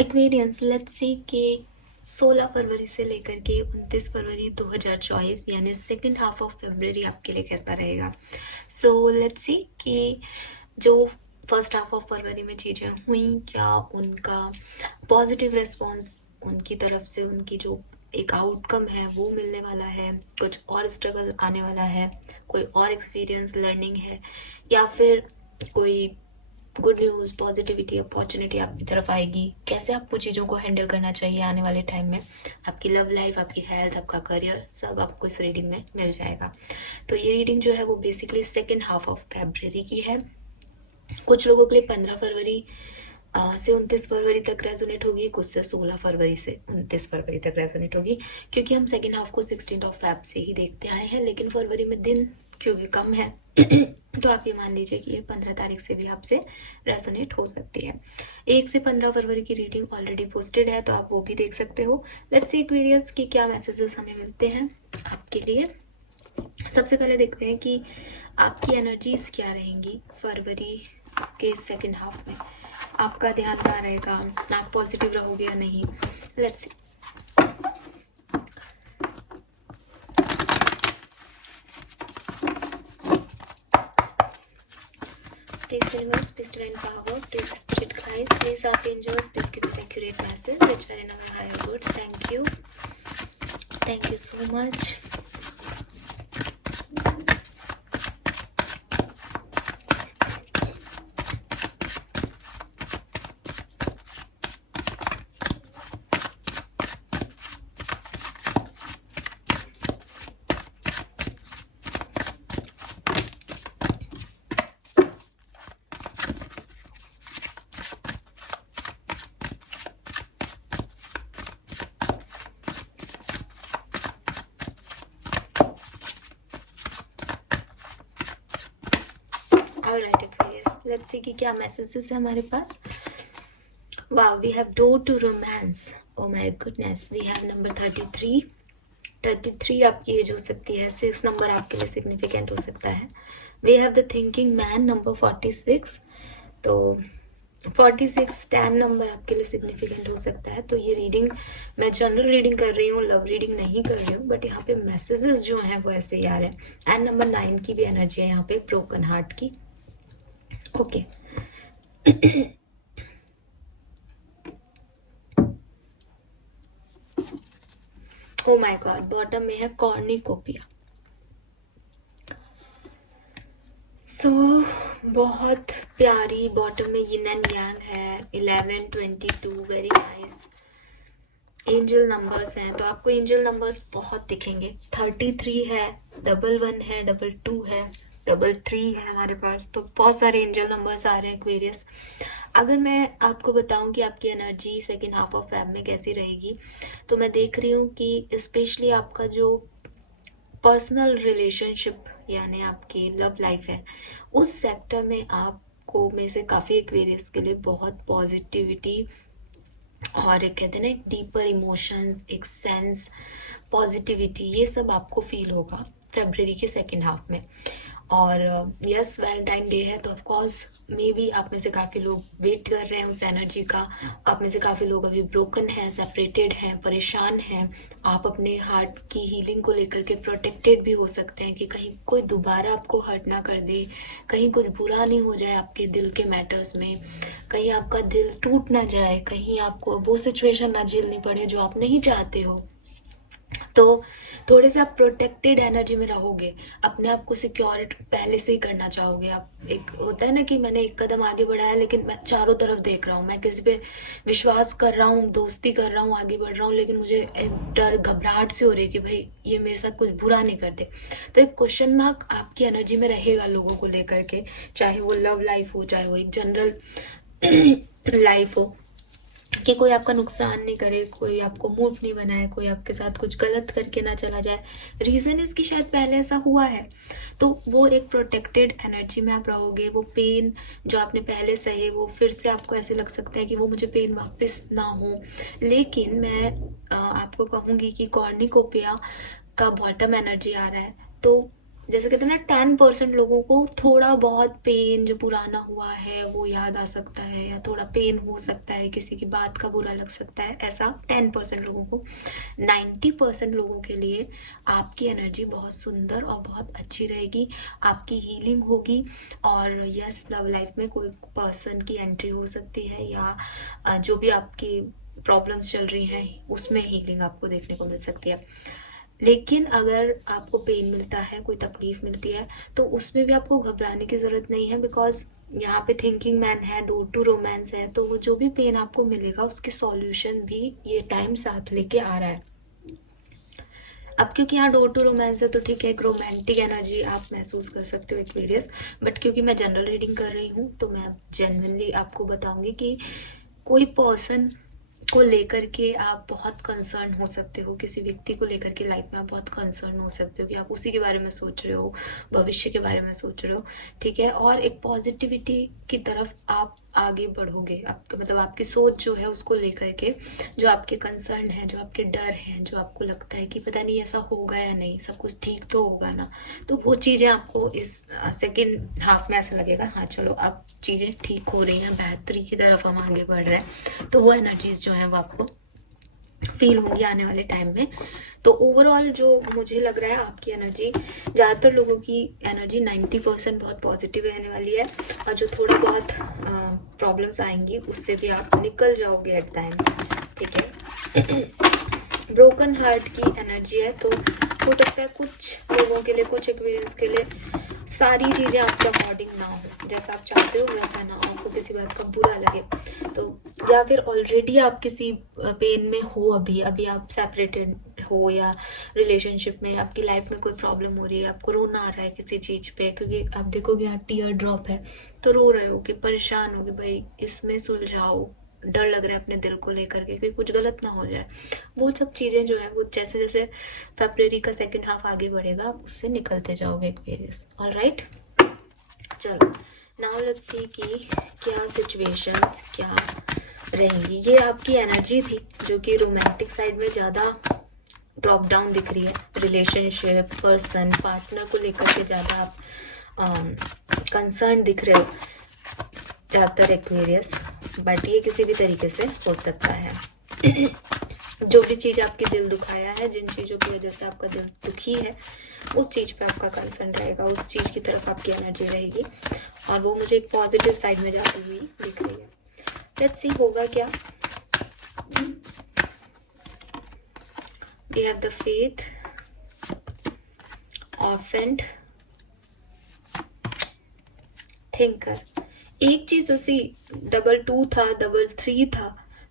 Aquarians let's say कि 16 फरवरी से लेकर के 29 फरवरी 2024 यानी सेकेंड हाफ ऑफ फरवरी आपके लिए कैसा रहेगा। सो लेट्स सी कि जो फर्स्ट हाफ ऑफ फरवरी में चीज़ें हुई क्या उनका पॉजिटिव रिस्पॉन्स उनकी तरफ से उनकी जो एक आउटकम है वो मिलने वाला है, कुछ और स्ट्रगल आने वाला है, कोई और एक्सपीरियंस लर्निंग है, या फिर कोई गुड न्यूज़ पॉजिटिविटी अपॉर्चुनिटी आपकी तरफ आएगी, कैसे आपको चीज़ों को हैंडल करना चाहिए आने वाले टाइम में, आपकी लव लाइफ, आपकी हेल्थ, आपका करियर, सब आपको इस रीडिंग में मिल जाएगा। तो ये रीडिंग जो है वो basically second half of February की है। कुछ लोगों के लिए 15 फरवरी से 29 फरवरी तक रेजोनेट होगी, कुछ से 16 फरवरी से 29 फरवरी तक रेजोनेट होगी, क्योंकि हम सेकेंड हाफ को 16 ऑफ फेब से ही देखते आए हैं, लेकिन फरवरी में दिन क्योंकि कम है तो आप ये मान लीजिए कि ये 15 तारीख से भी आपसे रेजोनेट हो सकती है। 1 से 15 फरवरी की रीडिंग ऑलरेडी पोस्टेड है, तो आप वो भी देख सकते हो। लेट्स सी एक्वेरियस की क्या मैसेजेस हमें मिलते हैं आपके लिए। सबसे पहले देखते हैं कि आपकी एनर्जीज क्या रहेंगी फरवरी के सेकेंड हाफ में। आपका ध्यान कहाँ रहेगा, आप पॉजिटिव रहोगे या नहीं। Let's see. Please universe, please divine power, please spirit guides, please archangels, please give us accurate message which are in our higher goods. Thank you. Thank you so much. Alright Aquarius, let's see कि क्या messages है हमारे पास। Wow, we have door to romance. Oh my goodness, we have number 33. 33 आपकी as हो सकती है, 6 number आपके लिए सिग्निफिकेंट हो सकता है। We have the thinking man number 46, तो 46 10 नंबर आपके लिए सिग्निफिकेंट हो सकता है। तो ये रीडिंग मैं जनरल रीडिंग कर रही हूँ, लव रीडिंग नहीं कर रही हूँ, बट यहाँ पे मैसेजेस जो हैं वो ऐसे ही आ रहे हैं। एंड नंबर 9 की भी एनर्जी है यहाँ पे, ब्रोकन हार्ट की। Okay O my God, bottom में है कॉर्निकोपिया। सो बहुत प्यारी बॉटम में यिन एंड यांग है। 11 22 वेरी नाइस। एंजल नंबर्स हैं, तो आपको एंजल नंबर्स बहुत दिखेंगे। 33 है, 11 है, 22 है, 33 है हमारे पास, तो बहुत सारे एंजल नंबर्स आ रहे हैं एक्वेरियस। अगर मैं आपको बताऊं कि आपकी energy second half of Feb में कैसी रहेगी, तो मैं देख रही हूँ कि स्पेशली आपका जो पर्सनल रिलेशनशिप यानी आपकी लव लाइफ है, उस सेक्टर में आपको में से काफ़ी एक्वेरियस के लिए बहुत पॉजिटिविटी और एक कहते हैं ना एक डीपर इमोशंस, एक सेंस, पॉजिटिविटी, ये सब आपको फील होगा फरवरी के सेकेंड हाफ में। और यस वैलेंटाइन डे है, तो ऑफ कोर्स मे बी आप में से काफ़ी लोग वेट कर रहे हैं उस एनर्जी का। आप में से काफ़ी लोग अभी ब्रोकन हैं, सेपरेटेड हैं, परेशान हैं। आप अपने हार्ट की हीलिंग को लेकर के प्रोटेक्टेड भी हो सकते हैं कि कहीं कोई दोबारा आपको हर्ट ना कर दे, कहीं कुछ बुरा नहीं हो जाए आपके दिल के मैटर्स में, कहीं आपका दिल टूट ना जाए, कहीं आपको वो सिचुएशन ना झेलनी पड़े जो आप नहीं चाहते हो। तो थोड़े से आप प्रोटेक्टेड एनर्जी में रहोगे, अपने आप को सिक्योर पहले से ही करना चाहोगे आप। एक होता है ना कि मैंने एक कदम आगे बढ़ाया, लेकिन मैं चारों तरफ देख रहा हूँ, मैं किसी पे विश्वास कर रहा हूँ, दोस्ती कर रहा हूँ, आगे बढ़ रहा हूँ, लेकिन मुझे एक डर घबराहट सी हो रही है कि भाई ये मेरे साथ कुछ बुरा नहीं करते। तो एक क्वेश्चन मार्क आपकी एनर्जी में रहेगा लोगों को लेकर के, चाहे वो लव लाइफ हो, चाहे वो एक जनरल लाइफ हो, कि कोई आपका नुकसान नहीं करे, कोई आपको मूड नहीं बनाए, कोई आपके साथ कुछ गलत करके ना चला जाए। रीज़न इसकी शायद पहले ऐसा हुआ है, तो वो एक प्रोटेक्टेड एनर्जी में आप रहोगे। वो पेन जो आपने पहले सहे, वो फिर से आपको ऐसे लग सकता है कि वो मुझे पेन वापस ना हो। लेकिन मैं आपको कहूँगी कि कॉर्निकोपिया का बॉटम एनर्जी आ रहा है, तो जैसे कहते हैं ना 10% लोगों को थोड़ा बहुत पेन जो पुराना हुआ है वो याद आ सकता है, या थोड़ा पेन हो सकता है, किसी की बात का बुरा लग सकता है, ऐसा 10% लोगों को। 90% लोगों के लिए आपकी एनर्जी बहुत सुंदर और बहुत अच्छी रहेगी, आपकी हीलिंग होगी। और यस, लव लाइफ में कोई पर्सन की एंट्री हो सकती है, या जो भी आपकी प्रॉब्लम्स चल रही हैं उसमें हीलिंग आपको देखने को मिल सकती है। लेकिन अगर आपको पेन मिलता है, कोई तकलीफ मिलती है, तो उसमें भी आपको घबराने की ज़रूरत नहीं है, बिकॉज यहाँ पे थिंकिंग मैन है, डोर टू रोमांस है, तो वो जो भी पेन आपको मिलेगा उसकी सॉल्यूशन भी ये टाइम साथ लेके आ रहा है। अब क्योंकि यहाँ डोर टू रोमांस है तो ठीक है, एक रोमांटिक एनर्जी आप महसूस कर सकते हो एक्वेरियस, बट क्योंकि मैं जनरल रीडिंग कर रही हूँ तो मैं जेन्युइनली आपको बताऊंगी कि कोई पर्सन को लेकर के आप बहुत कंसर्न हो सकते हो, किसी व्यक्ति को लेकर के लाइफ में आप बहुत कंसर्न हो सकते हो कि आप उसी के बारे में सोच रहे हो, भविष्य के बारे में सोच रहे हो, ठीक है। और एक पॉजिटिविटी की तरफ आप आगे बढ़ोगे, आपके मतलब आपकी सोच जो है उसको लेकर के, जो आपके कंसर्न है, जो आपके डर हैं, जो आपको लगता है कि पता नहीं ऐसा होगा या नहीं, सब कुछ ठीक तो होगा ना, तो वो चीज़ें आपको इस सेकेंड हाफ में ऐसा लगेगा हाँ चलो अब चीज़ें ठीक हो रही हैं, बेहतरी की तरफ हम आगे बढ़ रहे हैं। तो वो एनर्जीज जो है वो आपको फील होंगी आने वाले टाइम में। तो ओवरऑल जो मुझे लग रहा है आपकी एनर्जी, ज़्यादातर लोगों की एनर्जी 90% बहुत पॉजिटिव रहने वाली है, और जो थोड़ा बहुत प्रॉब्लम्स आएंगी उससे भी आप निकल जाओगे एट टाइम, ठीक है। ब्रोकन हार्ट की एनर्जी है, तो हो सकता है कुछ लोगों के लिए, कुछ एक्सपीरियंस के लिए सारी चीज़ें आपके अकॉर्डिंग ना हो, जैसा आप चाहते हो वैसा ना हो, आपको किसी बात का बुरा लगे, तो या फिर ऑलरेडी आप किसी पेन में हो, अभी अभी आप सेपरेटेड हो, या रिलेशनशिप में आपकी लाइफ में कोई प्रॉब्लम हो रही है, आपको रोना आ रहा है किसी चीज़ पे, क्योंकि आप देखोगे यहाँ टीयर ड्रॉप है, तो रो रहे हो कि परेशान हो कि भाई इसमें सुलझाओ, डर लग रहा है अपने दिल को लेकर के कि कुछ गलत ना हो जाए। वो सब चीज़ें जो है वो जैसे जैसे फरवरी का सेकेंड हाफ आगे बढ़ेगा उससे निकलते जाओगे एक्वेरियस। ऑलराइट, चलो नाउ लेट्स सी कि क्या सिचुएशंस क्या रहेंगी। ये आपकी एनर्जी थी जो कि रोमांटिक साइड में ज़्यादा ड्रॉप डाउन दिख रही है, रिलेशनशिप, पर्सन, पार्टनर को लेकर के ज़्यादा आप कंसर्न दिख रहे हो ज़्यादातर एक्वेरियस, बट ये किसी भी तरीके से हो सकता है। जो भी चीज़ आपके दिल दुखाया है, जिन चीज़ों की वजह से आपका दिल दुखी है, उस चीज़ पे आपका कंसर्न रहेगा, उस चीज़ की तरफ आपकी एनर्जी रहेगी, और वो मुझे एक पॉजिटिव साइड में जाती हुई दिख रही है। लेट्स सी होगा क्या। We have the faith, orphaned, thinker। एक चीज तो सी, 2 था, 3 था,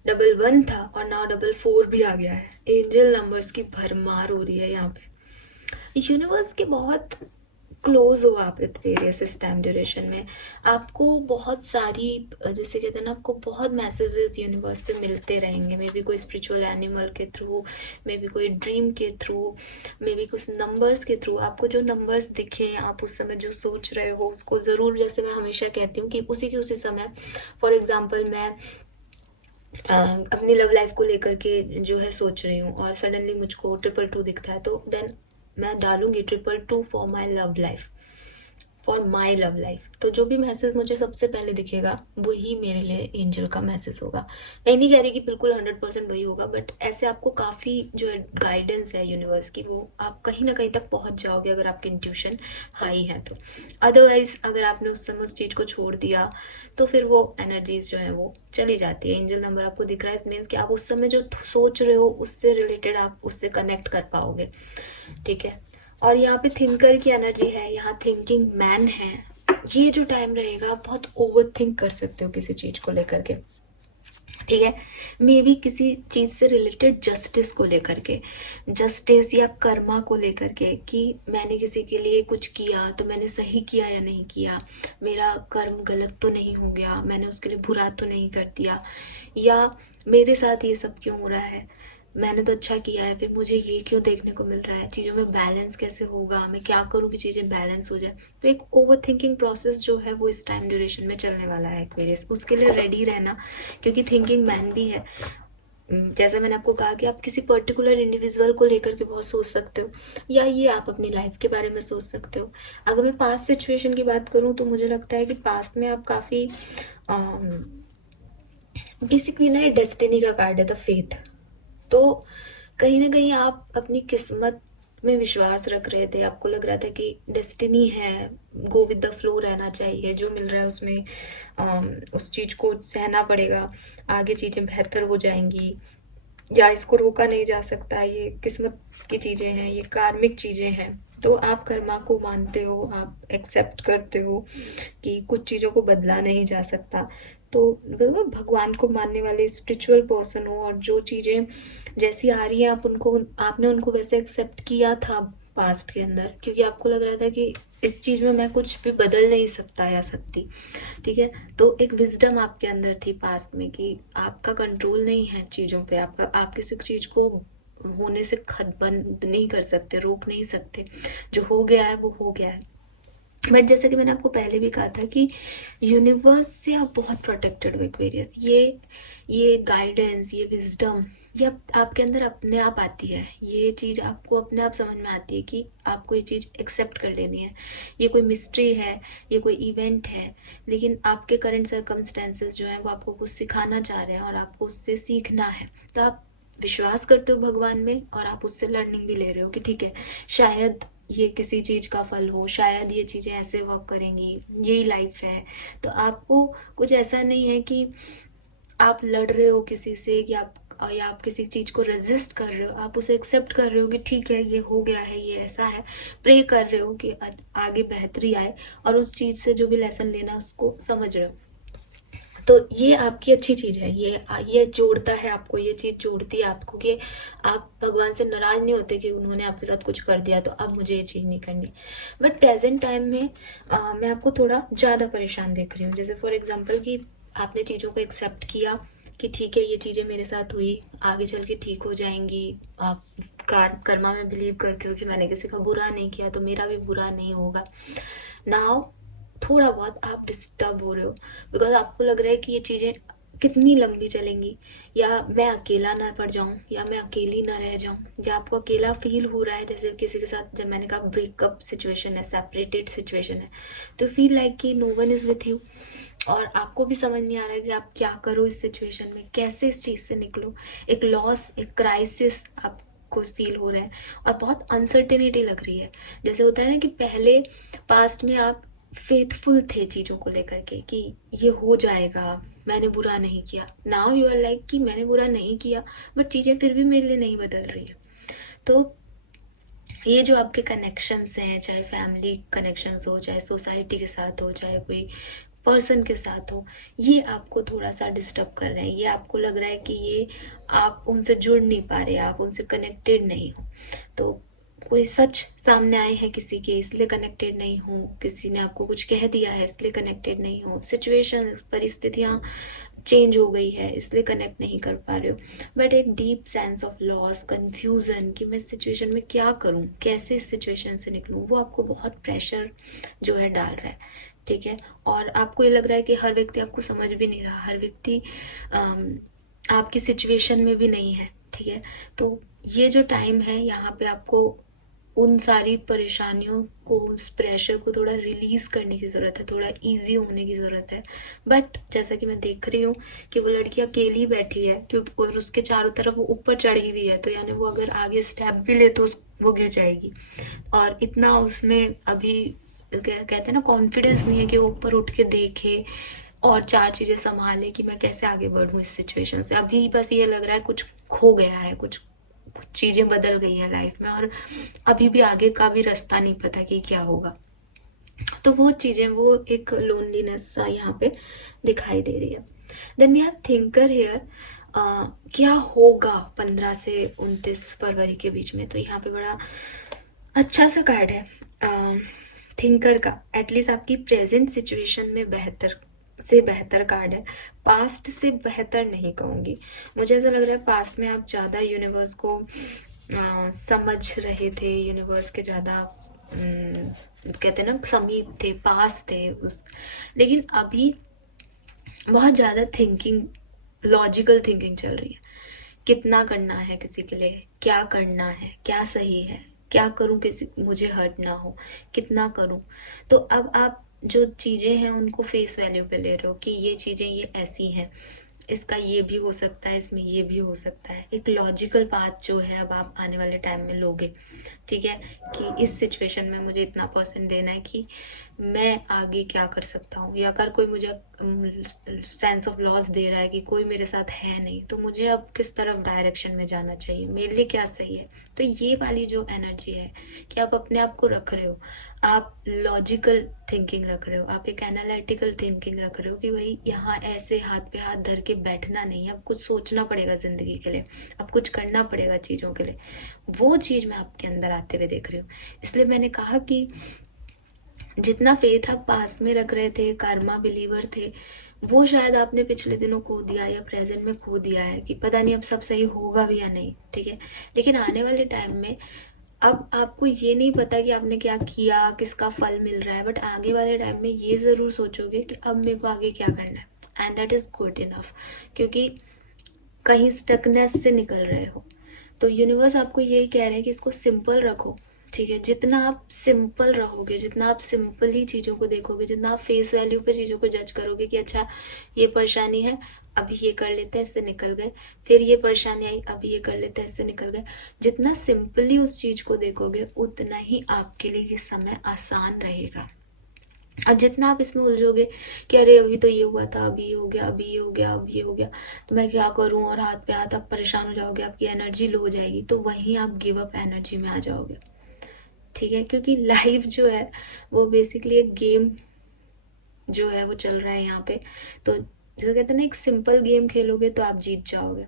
1 था, और नाउ 4 भी आ गया है। एंजल नंबर्स की भरमार हो रही है यहाँ पे। यूनिवर्स के बहुत क्लोज हो आप एक्वेरियस इस टाइम ड्यूरेशन में। आपको बहुत सारी, जैसे कहते हैं ना, आपको बहुत मैसेजेस यूनिवर्स से मिलते रहेंगे, मे बी कोई स्पिरिचुअल एनिमल के थ्रू, मे बी कोई ड्रीम के थ्रू, मे बी कुछ नंबर्स के थ्रू। आपको जो नंबर्स दिखे, आप उस समय जो सोच रहे हो उसको ज़रूर, जैसे मैं हमेशा कहती हूँ कि उसी के उसी समय, फॉर एग्जाम्पल मैं अपनी लव लाइफ को लेकर के जो है सोच रही हूँ, और सडनली मुझको 222 दिखता है, तो देन मैं डालूंगी 222 for my love life, for my love life. तो जो भी मैसेज मुझे सबसे पहले दिखेगा वही मेरे लिए एंजल का मैसेज होगा। मैं नहीं कह रही कि बिल्कुल 100% वही होगा, बट ऐसे आपको काफ़ी जो है गाइडेंस है यूनिवर्स की, वो आप कहीं ना कहीं तक पहुंच जाओगे अगर आपकी इंट्यूशन हाई है तो। अदरवाइज अगर आपने उस समय उस चीज़ को छोड़ दिया तो फिर वो एनर्जीज जो है वो चली जाती है। एंजल नंबर आपको दिख रहा है, मीन्स कि आप उस समय जो सोच रहे हो उससे रिलेटेड आप उससे कनेक्ट कर पाओगे, ठीक है। और यहाँ पे थिंकर की एनर्जी है, यहाँ थिंकिंग मैन है। ये जो टाइम रहेगा आप बहुत ओवर थिंक कर सकते हो किसी चीज़ को लेकर के, ठीक है। मे बी किसी चीज़ से रिलेटेड जस्टिस को लेकर के, जस्टिस या कर्मा को लेकर के, कि मैंने किसी के लिए कुछ किया तो मैंने सही किया या नहीं किया, मेरा कर्म गलत तो नहीं हो गया, मैंने उसके लिए बुरा तो नहीं कर दिया, या मेरे साथ ये सब क्यों हो रहा है, मैंने तो अच्छा किया है फिर मुझे ये क्यों देखने को मिल रहा है, चीज़ों में बैलेंस कैसे होगा, मैं क्या करूँ कि चीज़ें बैलेंस हो जाए। तो एक ओवर थिंकिंग प्रोसेस जो है वो इस टाइम ड्यूरेशन में चलने वाला है एक्वेरियस, उसके लिए रेडी रहना, क्योंकि थिंकिंग मैन भी है। जैसे मैंने आपको कहा कि आप किसी पर्टिकुलर इंडिविजुअल को लेकर के बहुत सोच सकते हो, या ये आप अपनी लाइफ के बारे में सोच सकते हो। अगर मैं पास्ट सिचुएशन की बात करूँ तो मुझे लगता है कि पास्ट में आप काफ़ी बेसिकली ना, ये डेस्टिनी का कार्ड है, द फेथ। तो कहीं ना कहीं आप अपनी किस्मत में विश्वास रख रहे थे, आपको लग रहा था कि डेस्टिनी है, गो विद द फ्लो रहना चाहिए, जो मिल रहा है उसमें उस चीज़ को सहना पड़ेगा, आगे चीज़ें बेहतर हो जाएंगी, या इसको रोका नहीं जा सकता, ये किस्मत की चीज़ें हैं, ये कार्मिक चीज़ें हैं। तो आप कर्मा को मानते हो, आप एक्सेप्ट करते हो कि कुछ चीज़ों को बदला नहीं जा सकता। तो बिल्कुल भगवान को मानने वाले स्पिरिचुअल पर्सन हो, और जो चीज़ें जैसी आ रही हैं आपने उनको वैसे एक्सेप्ट किया था पास्ट के अंदर, क्योंकि आपको लग रहा था कि इस चीज़ में मैं कुछ भी बदल नहीं सकता या सकती। ठीक है, तो एक विजडम आपके अंदर थी पास्ट में कि आपका कंट्रोल नहीं है चीज़ों पे, आप किसी चीज़ को होने से बंद नहीं कर सकते, रोक नहीं सकते। जो हो गया है वो हो गया है। बट जैसे कि मैंने आपको पहले भी कहा था कि यूनिवर्स से आप बहुत प्रोटेक्टेड हो एक्वेरियस। ये गाइडेंस, ये विजडम, ये आपके अंदर अपने आप आती है। ये चीज़ आपको अपने आप समझ में आती है कि आपको ये चीज़ एक्सेप्ट कर लेनी है। ये कोई मिस्ट्री है, ये कोई इवेंट है, लेकिन आपके करंट सर्कमस्टेंसेस जो हैं वो आपको कुछ सिखाना चाह रहे हैं और आपको उससे सीखना है। तो आप विश्वास करते हो भगवान में, और आप उससे लर्निंग भी ले रहे हो कि ठीक है, शायद ये किसी चीज़ का फल हो, शायद ये चीज़ें ऐसे वर्क करेंगी, यही लाइफ है। तो आपको कुछ ऐसा नहीं है कि आप लड़ रहे हो किसी से, कि या आप किसी चीज़ को रेजिस्ट कर रहे हो, आप उसे एक्सेप्ट कर रहे हो कि ठीक है, ये हो गया है, ये ऐसा है। प्रे कर रहे हो कि आगे बेहतरी आए, और उस चीज़ से जो भी लेसन लेना उसको समझ रहे हो। तो ये आपकी अच्छी चीज़ है, ये जोड़ता है आपको, ये चीज़ जोड़ती है आपको कि आप भगवान से नाराज़ नहीं होते कि उन्होंने आपके साथ कुछ कर दिया तो अब मुझे ये चीज़ नहीं करनी। बट प्रेजेंट टाइम में मैं आपको थोड़ा ज़्यादा परेशान देख रही हूँ। जैसे फॉर एग्जांपल कि आपने चीज़ों को एक्सेप्ट किया कि ठीक है, ये चीज़ें मेरे साथ हुई, आगे चल के ठीक हो जाएंगी। आप कर्मा में बिलीव करते हो कि मैंने किसी का बुरा नहीं किया तो मेरा भी बुरा नहीं होगा। नाउ थोड़ा बहुत आप डिस्टर्ब हो रहे हो, बिकॉज आपको लग रहा है कि ये चीज़ें कितनी लंबी चलेंगी, या मैं अकेला ना पड़ जाऊं, या मैं अकेली ना रह जाऊं, या आपको अकेला फील हो रहा है जैसे किसी के साथ, जब मैंने कहा ब्रेकअप सिचुएशन है, सेपरेटेड सिचुएशन है, तो फील लाइक कि no one is with you, और आपको भी समझ नहीं आ रहा है कि आप क्या करो इस सिचुएशन में, कैसे इस चीज़ से निकलो। एक लॉस, एक क्राइसिस आपको फील हो रहा है, और बहुत अनसर्टेनिटी लग रही है। जैसे होता है ना कि पहले पास्ट में आप फेथफुल थे चीज़ों को लेकर के कि ये हो जाएगा, मैंने बुरा नहीं किया। नाउ यू आर लाइक कि मैंने बुरा नहीं किया, बट चीज़ें फिर भी मेरे लिए नहीं बदल रही है। तो ये जो आपके कनेक्शंस हैं, चाहे फैमिली कनेक्शंस हो, चाहे सोसाइटी के साथ हो, चाहे कोई पर्सन के साथ हो, ये आपको थोड़ा सा डिस्टर्ब कर रहे हैं। ये आपको लग रहा है कि ये आप उनसे जुड़ नहीं पा रहे, आप उनसे कनेक्टेड नहीं हो। तो कोई सच सामने आए हैं किसी के, इसलिए कनेक्टेड नहीं हो, किसी ने आपको कुछ कह दिया है इसलिए कनेक्टेड नहीं हो, सिचुएशन, परिस्थितियाँ चेंज हो गई है इसलिए कनेक्ट नहीं कर पा रहे हो। बट एक deep sense of loss, confusion कि मैं इस सिचुएशन में क्या करूं, कैसे इस सिचुएशन से निकलूं, वो आपको बहुत प्रेशर जो है डाल रहा है। ठीक है, और आपको ये लग रहा है कि हर व्यक्ति आपको समझ भी नहीं रहा, हर व्यक्ति आपकी सिचुएशन में भी नहीं है। ठीक है, तो ये जो टाइम है, यहाँ पे आपको उन सारी परेशानियों को, उस प्रेशर को थोड़ा रिलीज़ करने की ज़रूरत है, थोड़ा इजी होने की ज़रूरत है। बट जैसा कि मैं देख रही हूँ कि वो लड़की अकेली बैठी है, क्योंकि और उसके चारों तरफ वो ऊपर चढ़ी हुई है, तो यानी वो अगर आगे स्टेप भी ले तो वो गिर जाएगी। और इतना उसमें अभी कहते हैं ना, कॉन्फिडेंस नहीं है कि वो ऊपर उठ के देखे और चार चीज़ें संभाले कि मैं कैसे आगे बढ़ूँ इस सिचुएशन से। अभी बस ये लग रहा है कुछ खो गया है, कुछ चीज़ें बदल गई हैं लाइफ में, और अभी भी आगे का भी रास्ता नहीं पता कि क्या होगा। तो वो चीज़ें, वो एक लोनलीनेस सा यहाँ पे दिखाई दे रही है। Then we have thinker here. क्या होगा 15 से 29 फरवरी के बीच में, तो यहाँ पे बड़ा अच्छा सा कार्ड है थिंकर का। एटलीस्ट आपकी प्रेजेंट सिचुएशन में बेहतर कार्ड है, पास्ट से बेहतर नहीं कहूँगी। मुझे ऐसा लग रहा है पास्ट में आप ज़्यादा यूनिवर्स को समझ रहे थे, यूनिवर्स के ज़्यादा कहते हैं ना समीप थे, पास थे उस। लेकिन अभी बहुत ज़्यादा थिंकिंग, लॉजिकल थिंकिंग चल रही है कितना करना है किसी के लिए, क्या करना है, क्या सही है, क्या करूं किसी मुझे हर्ट ना हो, कितना करूं। तो अब आप जो चीज़ें हैं उनको फेस वैल्यू पे ले रहे हो कि ये चीज़ें ये ऐसी हैं, इसका ये भी हो सकता है, इसमें ये भी हो सकता है। एक लॉजिकल बात जो है अब आप आने वाले टाइम में लोगे, ठीक है, कि इस सिचुएशन में मुझे इतना परसेंट देना है कि मैं आगे क्या कर सकता हूँ, या अगर कोई मुझे सेंस ऑफ लॉस दे रहा है कि कोई मेरे साथ है नहीं, तो मुझे अब किस तरफ डायरेक्शन में जाना चाहिए, मेरे लिए क्या सही है। तो ये वाली जो एनर्जी है कि आप अपने आप को रख रहे हो, आप लॉजिकल थिंकिंग रख रहे हो, आप एक एनालिटिकल थिंकिंग रख रहे हो कि भाई यहाँ ऐसे हाथ पे हाथ धर के बैठना नहीं, अब कुछ सोचना पड़ेगा ज़िंदगी के लिए, अब कुछ करना पड़ेगा चीज़ों के लिए। वो चीज़ मैं आपके अंदर आते हुए देख रही हूँ। इसलिए मैंने कहा कि जितना फेथ आप पास्ट में रख रहे थे, कर्मा बिलीवर थे, वो शायद आपने पिछले दिनों खो दिया या प्रेजेंट में खो दिया है कि पता नहीं अब सब सही होगा भी या नहीं, ठीक है। लेकिन आने वाले टाइम में अब आपको ये नहीं पता कि आपने क्या किया, किसका फल मिल रहा है, बट आगे वाले टाइम में ये ज़रूर सोचोगे कि अब मेरे को आगे क्या करना है, and that is good enough, क्योंकि कहीं स्टकनेस से निकल रहे हो। तो यूनिवर्स आपको यही कह रहे हैं कि इसको सिंपल रखो, ठीक है। जितना आप सिंपल रहोगे, जितना आप सिंपली चीज़ों को देखोगे, जितना आप फेस वैल्यू पे चीज़ों को जज करोगे कि अच्छा ये परेशानी है, अभी ये कर लेते हैं, इससे निकल गए, फिर ये परेशानी आई, अभी ये कर लेते हैं, इससे निकल गए, जितना सिंपली उस चीज़ को देखोगे उतना ही आपके लिए ये समय आसान रहेगा। अब जितना आप इसमें उलझोगे कि अरे अभी तो ये हुआ था, अभी ये हो गया, अभी ये हो गया, अब ये हो गया, तो मैं क्या करूं, और हाथ पे हाथ आप परेशान हो जाओगे, आपकी एनर्जी लो हो जाएगी, तो वहीं आप गिव अप एनर्जी में आ जाओगे, ठीक है। क्योंकि लाइफ जो है वो बेसिकली एक गेम जो है वो चल रहा है यहाँ पे। तो जैसे कहते हैं ना, एक सिंपल गेम खेलोगे तो आप जीत जाओगे,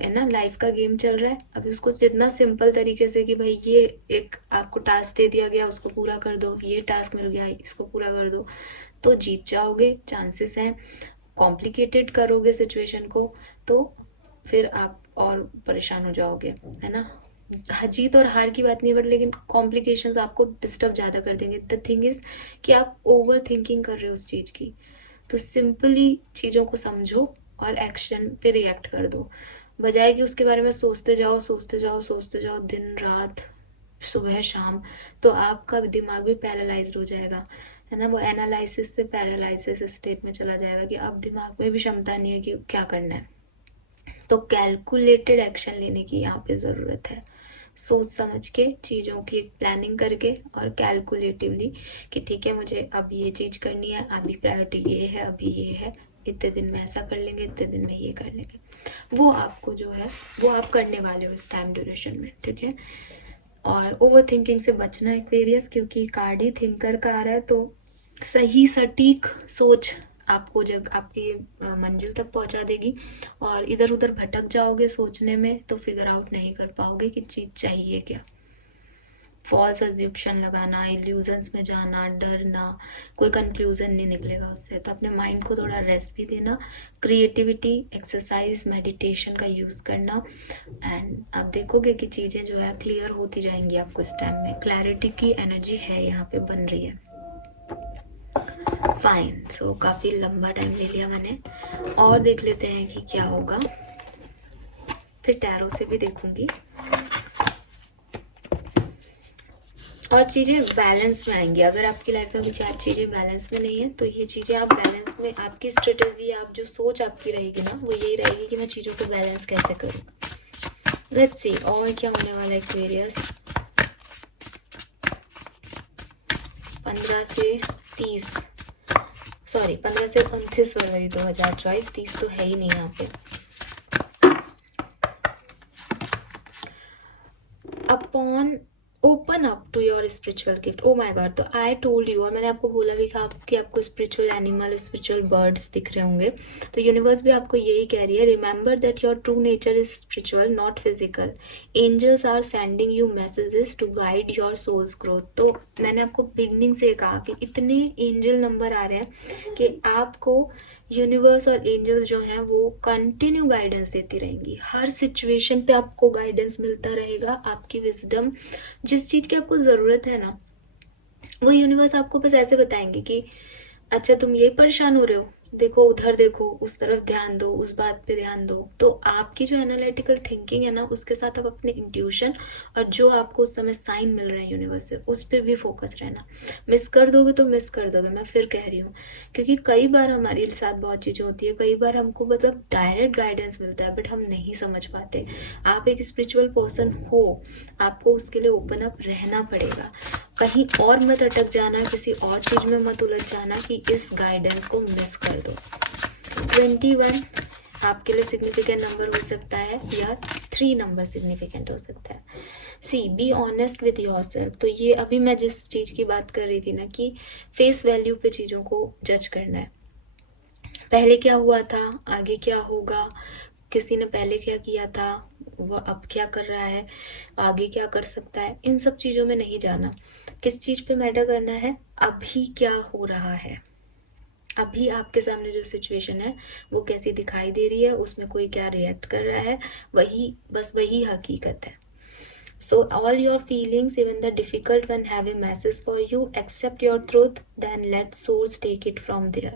है ना। लाइफ का गेम चल रहा है, अभी उसको जितना सिंपल तरीके से कि भाई ये एक आपको टास्क दे दिया गया, उसको पूरा कर दो, ये टास्क मिल गया, इसको पूरा कर दो, तो जीत जाओगे, चांसेस हैं। कॉम्प्लिकेटेड करोगे सिचुएशन को तो फिर आप और परेशान हो जाओगे, है ना। जीत और हार की बात नहीं, बट लेकिन कॉम्प्लिकेशंस आपको डिस्टर्ब ज़्यादा कर देंगे। द थिंग इज़ कि आप ओवर थिंकिंग कर रहे हो उस चीज़ की। तो सिंपली चीज़ों को समझो और एक्शन पे रिएक्ट कर दो, बजाय कि उसके बारे में सोचते जाओ सोचते जाओ सोचते जाओ दिन रात, सुबह शाम। तो आपका दिमाग भी पैरालाइज्ड हो जाएगा, है ना। वो एनालिसिस से पैरालिसिस स्टेट में चला जाएगा कि अब दिमाग में भी क्षमता नहीं है कि क्या करना है। तो कैलकुलेटेड एक्शन लेने की यहाँ पे ज़रूरत है, सोच समझ के चीज़ों की प्लानिंग करके और कैलकुलेटिवली कि ठीक है मुझे अब ये चीज़ करनी है, अभी प्रायोरिटी ये है, अभी ये है, इतने दिन में ऐसा कर लेंगे, इतने दिन में ये कर लेंगे। वो आपको जो है वो आप करने वाले हो इस टाइम ड्यूरेशन में, ठीक है। और ओवर थिंकिंग से बचना एक्वेरियस, क्योंकि कार्ड ही थिंकर का आ रहा है, तो सही सटीक सोच आपको जग आपकी मंजिल तक पहुंचा देगी। और इधर उधर भटक जाओगे सोचने में तो फिगर आउट नहीं कर पाओगे कि चीज़ चाहिए क्या। फॉल्स अज्यूप्शन लगाना, इल्यूजन्स में जाना, डरना, कोई कंक्लूजन नहीं निकलेगा उससे। तो अपने माइंड को थोड़ा रेस्ट भी देना, क्रिएटिविटी, एक्सरसाइज, मेडिटेशन का यूज़ करना, एंड आप देखोगे कि चीज़ें जो है क्लियर होती जाएंगी आपको। इस टाइम में क्लैरिटी की एनर्जी है यहाँ पे बन रही है। फाइन, सो काफ़ी लंबा टाइम ले लिया मैंने, और देख लेते हैं कि क्या होगा। फिर टैरो से भी देखूंगी, और चीज़ें बैलेंस में आएंगी। अगर आपकी लाइफ में कुछ आज चीज़ें बैलेंस में नहीं है तो ये चीज़ें आप बैलेंस में, आपकी स्ट्रेटेजी, आप जो सोच आपकी रहेगी ना वो यही रहेगी कि मैं चीज़ों को बैलेंस कैसे करूँ। लेट्स सी और क्या होने वाला है एक्वेरियस। 15 से 30, सॉरी 15 से 29 फरवरी 2024, 30 तो है ही नहीं यहाँ पे। Upon open up to your spiritual gift. Oh my god, तो आई टोल्ड यू, और मैंने आपको बोला भी कि आपको स्पिरिचुअल एनिमल, स्पिरिचुअल बर्ड्स दिख रहे होंगे। तो यूनिवर्स भी आपको यही कह रही है, remember that your true nature is spiritual not physical. Angels are sending you messages to guide your soul's growth. तो मैंने आपको बिगनिंग से कहा कि इतने एंजल नंबर आ रहे हैं कि आपको यूनिवर्स और एंजल्स जो हैं वो कंटिन्यू गाइडेंस देती रहेंगी। हर सिचुएशन पे आपको गाइडेंस मिलता रहेगा, आपकी विजडम, जिस चीज़ की आपको ज़रूरत है ना वो यूनिवर्स आपको बस ऐसे बताएंगे कि अच्छा तुम ये परेशान हो रहे हो, देखो उधर, देखो उस तरफ ध्यान दो, उस बात पे ध्यान दो। तो आपकी जो एनालिटिकल थिंकिंग है ना, उसके साथ आप अपने इंट्यूशन और जो आपको उस समय साइन मिल रहे हैं यूनिवर्स से, उस पर भी फोकस रहना। मिस कर दोगे तो मिस कर दोगे, मैं फिर कह रही हूँ, क्योंकि कई बार हमारे साथ बहुत चीज़ें होती है, कई बार हमको मतलब डायरेक्ट गाइडेंस मिलता है बट हम नहीं समझ पाते। आप एक स्पिरिचुअल पर्सन हो, आपको उसके लिए ओपन अप रहना पड़ेगा। कहीं और मत अटक जाना, किसी और चीज़ में मत उलझ जाना कि इस गाइडेंस को मिस कर दो। 21 आपके लिए सिग्निफिकेंट नंबर हो सकता है या 3 नंबर सिग्निफिकेंट हो सकता है। See be honest with yourself. तो ये अभी मैं जिस चीज़ की बात कर रही थी ना, कि फेस वैल्यू पे चीज़ों को जज करना है। पहले क्या हुआ था, आगे क्या होगा, किसी ने पहले क्या किया था, वो अब क्या कर रहा है, आगे क्या कर सकता है, इन सब चीज़ों में नहीं जाना। किस चीज़ पे मैटर करना है, अभी क्या हो रहा है, अभी आपके सामने जो सिचुएशन है वो कैसी दिखाई दे रही है, उसमें कोई क्या रिएक्ट कर रहा है, वही बस वही हकीकत है। So all your feelings, even the difficult one, have a message for you. Accept your truth, then let source take it from there.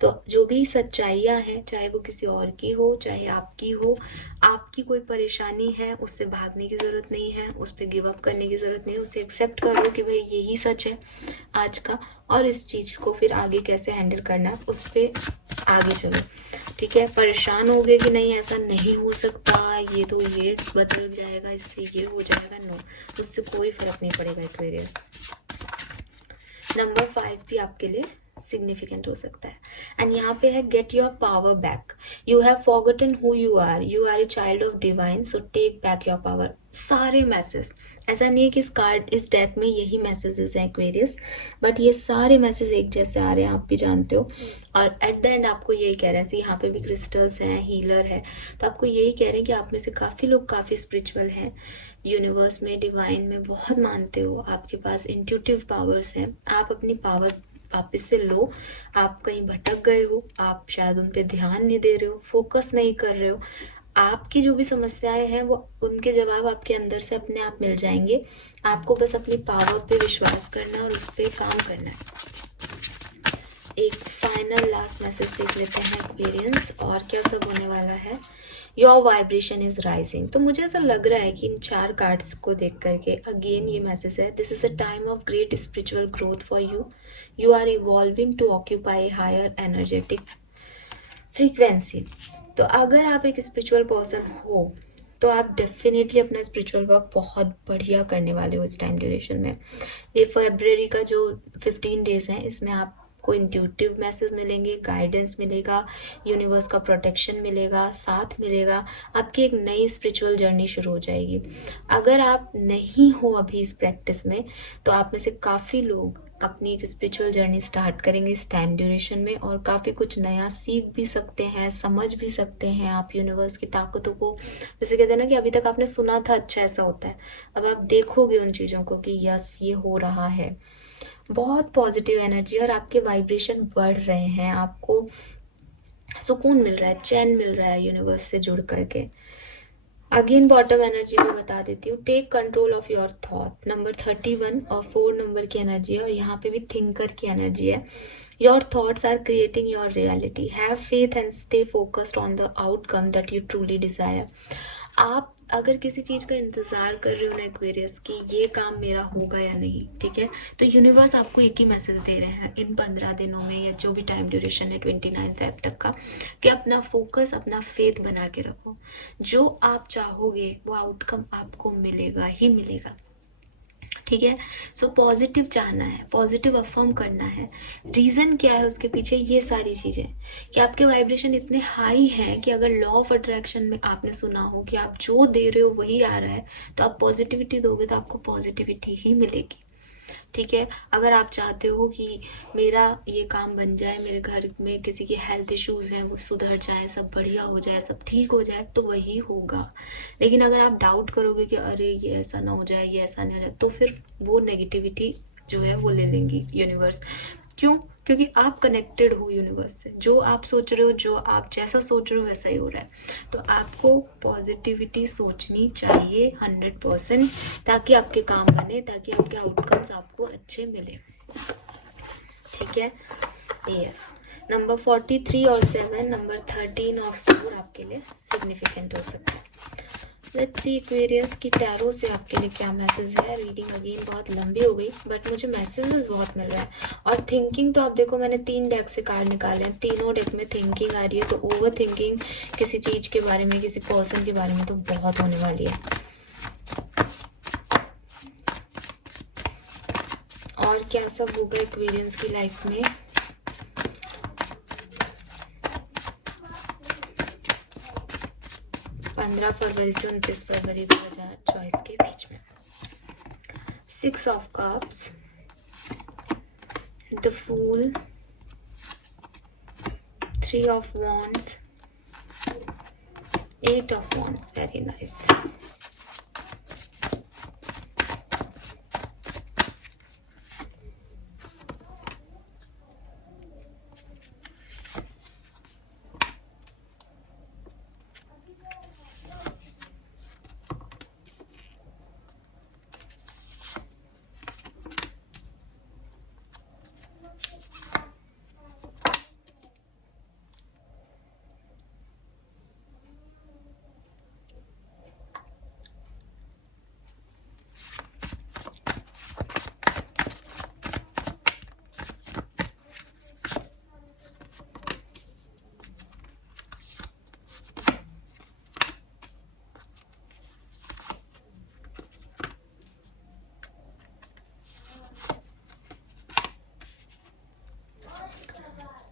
तो जो भी सच्चाइयाँ हैं, चाहे वो किसी और की हो चाहे आपकी हो, आपकी कोई परेशानी है, उससे भागने की ज़रूरत नहीं है, उस पर गिव अप करने की ज़रूरत नहीं है। उसे एक्सेप्ट करो कि भाई यही सच है आज का, और इस चीज़ को फिर आगे कैसे हैंडल करना है उस पर आगे चलो। ठीक है, परेशान हो गए कि नहीं ऐसा नहीं हो सकता, ये तो ये बदल जाएगा, इससे ये हो जाएगा, नो, उससे कोई फर्क नहीं पड़ेगा एक्वेरियस। नंबर 5 भी आपके लिए सिग्निफिकेंट हो सकता है। एंड यहाँ पे है get your power back, you have forgotten who you are a child of divine, so take back your power. सारे मैसेज, ऐसा नहीं है कि इस डेक में यही मैसेजेस हैं एक्वेरियस, बट ये सारे मैसेज एक जैसे आ रहे हैं, आप भी जानते हो। और एट द एंड आपको यही कह रहे हैं, यहाँ पे भी क्रिस्टल्स हैं, हीलर है, तो आपको यही कह रहे हैं कि आप में से काफ़ी लोग काफ़ी स्पिरिचुअल हैं, यूनिवर्स में डिवाइन में बहुत मानते हो, आपके पास इंट्यूटिव पावर्स हैं, आप अपनी पावर वापस से लो। आप कहीं भटक गए हो, आप शायद उन पे ध्यान नहीं दे रहे हो, फोकस नहीं कर रहे हो। आपकी जो भी समस्याएं हैं वो उनके जवाब आपके अंदर से अपने आप मिल जाएंगे। आपको बस अपनी पावर पे विश्वास करना है और उस पर काम करना है। एक फाइनल लास्ट मैसेज देख लेते हैं एक्सपीरियंस, और क्या सब होने वाला है। Your vibration is rising. तो मुझे ऐसा लग रहा है कि इन 4 कार्ड्स को देख करके अगेन ये मैसेज है, this is a time of great spiritual growth for you, you are evolving to occupy higher energetic frequency. तो अगर आप एक स्पिरिचुअल पर्सन हो तो आप डेफिनेटली अपना स्पिरिचुअल वर्क बहुत बढ़िया करने वाले हो इस टाइम ड्यूरेशन में। ये फरवरी का जो 15 डेज हैं, इसमें आपको इंट्यूटिव मैसेज मिलेंगे, गाइडेंस मिलेगा, यूनिवर्स का प्रोटेक्शन मिलेगा, साथ मिलेगा, आपकी एक नई स्पिरिचुअल जर्नी शुरू हो जाएगी। अगर आप नहीं हो अभी इस प्रैक्टिस में, तो आप में से काफ़ी लोग अपनी एक स्पिरिचुअल जर्नी स्टार्ट करेंगे इस टाइम ड्यूरेशन में, और काफ़ी कुछ नया सीख भी सकते हैं, समझ भी सकते हैं आप यूनिवर्स की ताकतों को। जैसे कहते हैं ना कि अभी तक आपने सुना था अच्छा ऐसा होता है, अब आप देखोगे उन चीज़ों को कि यस ये हो रहा है। बहुत पॉजिटिव एनर्जी, और आपके वाइब्रेशन बढ़ रहे हैं, आपको सुकून मिल रहा है, चैन मिल रहा है यूनिवर्स से जुड़ करके। अगेन बॉटम एनर्जी में बता देती हूँ, take control of your thought, number 31 और 4 नंबर की एनर्जी है, और यहाँ पे भी थिंकर की एनर्जी है। Your thoughts are creating your reality, have faith and stay focused on the outcome that you truly desire. आप अगर किसी चीज़ का इंतज़ार कर रहे हो ना एक्वेरियस कि ये काम मेरा होगा या नहीं, ठीक है, तो यूनिवर्स आपको एक ही मैसेज दे रहे हैं इन 15 दिनों में, या जो भी टाइम ड्यूरेशन है 29 फेब तक का, कि अपना फोकस, अपना फेथ बना के रखो। जो आप चाहोगे वो आउटकम आपको मिलेगा ही मिलेगा। ठीक है, सो पॉजिटिव चाहना है, पॉजिटिव अफर्म करना है। रीज़न क्या है उसके पीछे, ये सारी चीज़ें कि आपके वाइब्रेशन इतने हाई हैं कि अगर लॉ ऑफ अट्रैक्शन में आपने सुना हो कि आप जो दे रहे हो वही आ रहा है, तो आप पॉजिटिविटी दोगे तो आपको पॉजिटिविटी ही मिलेगी। ठीक है, अगर आप चाहते हो कि मेरा ये काम बन जाए, मेरे घर में किसी के हेल्थ इश्यूज़ हैं वो सुधर जाए, सब बढ़िया हो जाए, सब ठीक हो जाए, तो वही होगा। लेकिन अगर आप डाउट करोगे कि अरे ये ऐसा ना हो जाए, ये ऐसा नहीं हो जाए, तो फिर वो नेगेटिविटी जो है वो ले लेंगी यूनिवर्स। क्यों? क्योंकि आप कनेक्टेड हो यूनिवर्स से, जो आप सोच रहे हो, जो आप जैसा सोच रहे हो वैसा ही हो रहा है। तो आपको पॉजिटिविटी सोचनी चाहिए 100%, ताकि आपके काम बने, ताकि आपके आउटकम्स आपको अच्छे मिले। ठीक है, यस। नंबर 43 और 7, नंबर 13 और 4 आपके लिए सिग्निफिकेंट हो सकता है। लेट्स सी एक्वेरियस की टैरो से आपके लिए क्या मैसेज है। रीडिंग अगेन बहुत लंबी हो गई बट मुझे मैसेजेस बहुत मिल रहा है। और थिंकिंग तो आप देखो, मैंने 3 डेक से कार्ड निकाले हैं, तीनों डेक में थिंकिंग आ रही है। तो ओवर थिंकिंग किसी चीज़ के बारे में, किसी पर्सन के बारे में तो बहुत होने वाली है। और क्या सब होगा एक्वेरियंस की लाइफ में। फरवरी से 29 फरवरी 2024 के बीच में। 6 of cups, the fool, 3 of wands, 8 of wands, very nice.